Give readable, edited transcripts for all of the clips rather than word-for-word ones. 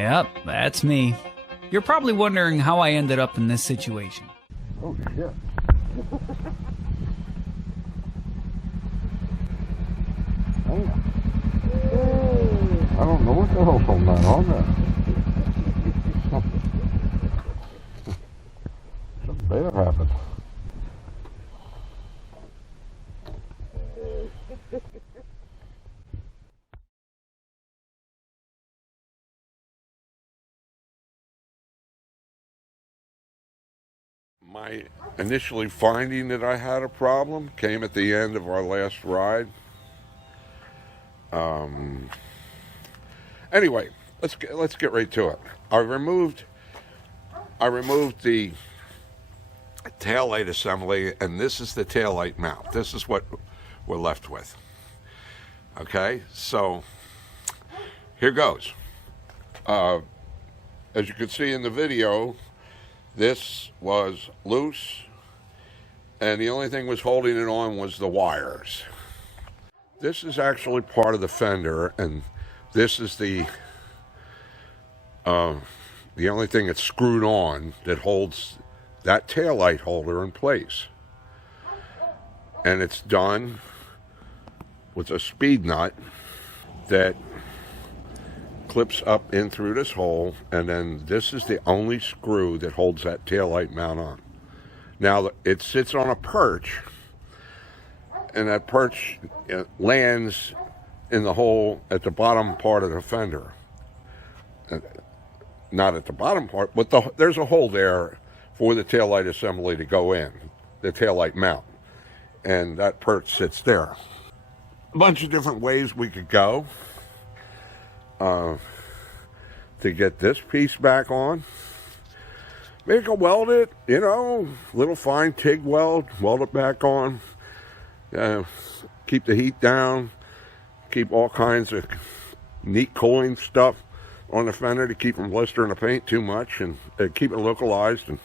Yep, that's me. You're probably wondering how I ended up in this situation. Oh, shit. Damn. I don't know what the hell's on that on there. Something bad happened. My initially finding that I had a problem came at the end of our last ride. Anyway, let's get right to it. I removed the taillight assembly, and this is the taillight mount. This is what we're left with. Okay, so here goes. As you can see in the video, this was loose, and the only thing was holding it on was the wires. This is actually part of the fender, and this is the only thing that's screwed on that holds that taillight holder in place. And it's done with a speed nut that clips up in through this hole, and then this is the only screw that holds that taillight mount on. Now, it sits on a perch, and that perch lands in the hole at the bottom part of the fender. Not at the bottom part, but there's a hole there for the taillight assembly to go in, the taillight mount, and that perch sits there. A bunch of different ways we could go to get this piece back on. Maybe go weld it, little fine TIG weld it back on. Keep the heat down, keep all kinds of neat cooling stuff on the fender to keep from blistering the paint too much, and keep it localized. And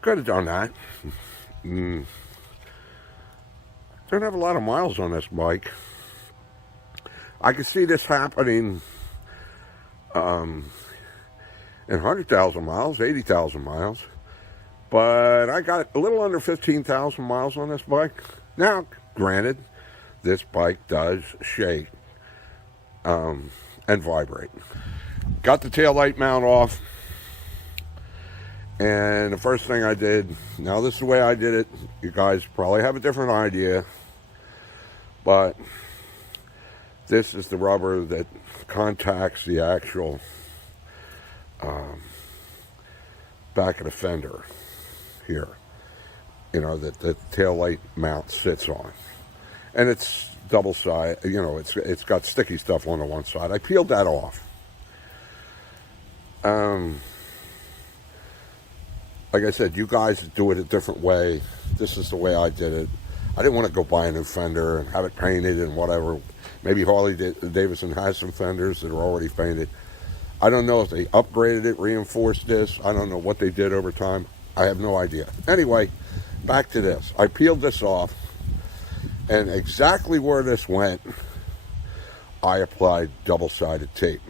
could have done that. Don't have a lot of miles on this bike. I could see this happening in 100,000 miles, 80,000 miles, but I got a little under 15,000 miles on this bike. Now, granted, this bike does shake and vibrate. Got the taillight mount off, and the first thing I did, now this is the way I did it, you guys probably have a different idea, but this is the rubber that contacts the actual back of the fender here, that the taillight mount sits on. And it's double side, it's got sticky stuff on the one side. I peeled that off. Like I said, you guys do it a different way. This is the way I did it. I didn't want to go buy a new fender and have it painted and whatever. Maybe Harley Davidson has some fenders that are already painted. I don't know if they upgraded it, reinforced this. I don't know what they did over time. I have no idea. Anyway, back to this. I peeled this off, and exactly where this went, I applied double-sided tape.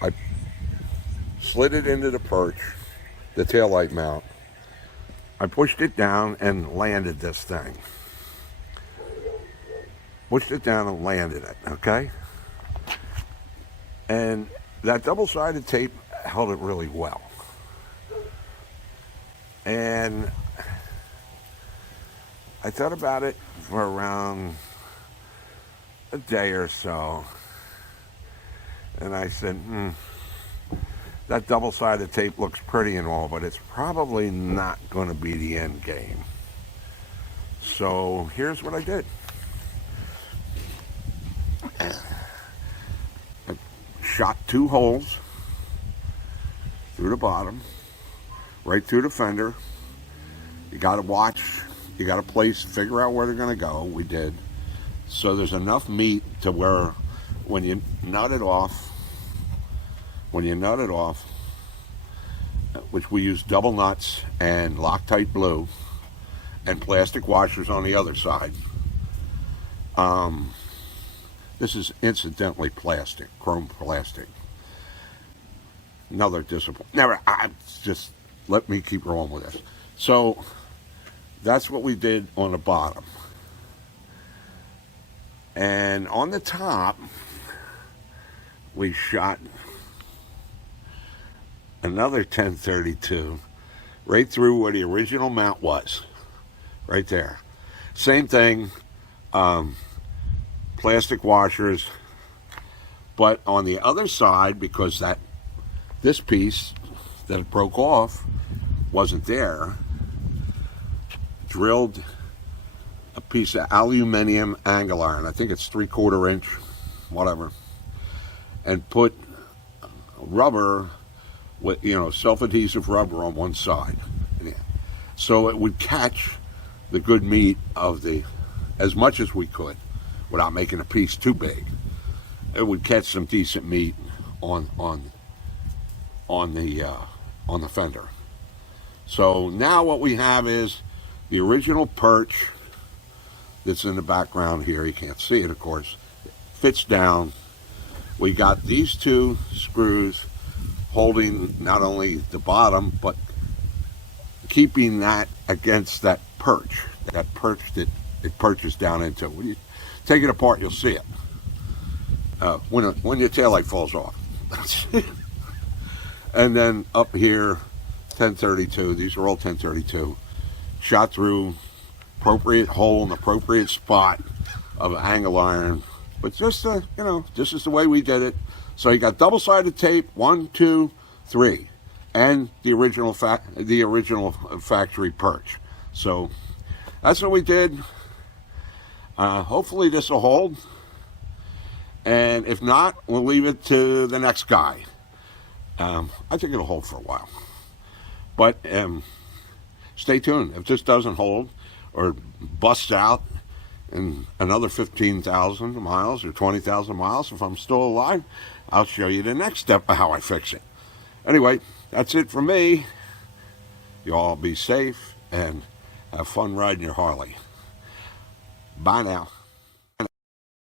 I slid it into the perch, the taillight mount. I pushed it down and landed this thing. Pushed it down and landed it, okay? And that double-sided tape held it really well. And I thought about it for around a day or so. And I said, that double-sided tape looks pretty and all, but it's probably not going to be the end game. So here's what I did. I shot 2 holes through the bottom, right through the fender. You got to watch, you got to figure out where they're going to go. We did. So there's enough meat to where when you nut it off, which we use double nuts and Loctite blue and plastic washers on the other side. This is incidentally plastic, chrome plastic. Another disappointment. Never. Just let me keep rolling with this. So that's what we did on the bottom. And on the top, we shot another 1032 right through where the original mount was. Right there. Same thing. Plastic washers. But on the other side, because this piece that broke off wasn't there, drilled a piece of aluminum angle iron. I think it's 3/4 inch, whatever, and put rubber with, self-adhesive rubber on one side, so it would catch the good meat of as much as we could, without making a piece too big. It would catch some decent meat on the fender. So now what we have is the original perch that's in the background here. You can't see it, of course. It fits down. We got these two screws holding not only the bottom, but keeping that against that perch that it perches down into. When you take it apart, you'll see it. When your taillight falls off. And then up here, 1032. These are all 1032. Shot through appropriate hole in the appropriate spot of an angle iron. But just this is the way we did it. So you got double-sided tape, 1, 2, 3, and the original factory perch. So that's what we did. Hopefully this will hold. And if not, we'll leave it to the next guy. I think it'll hold for a while. But stay tuned. If this doesn't hold or busts out in another 15,000 miles or 20,000 miles, if I'm still alive, I'll show you the next step of how I fix it. Anyway, that's it for me. You all be safe and have fun riding your Harley. Bye now.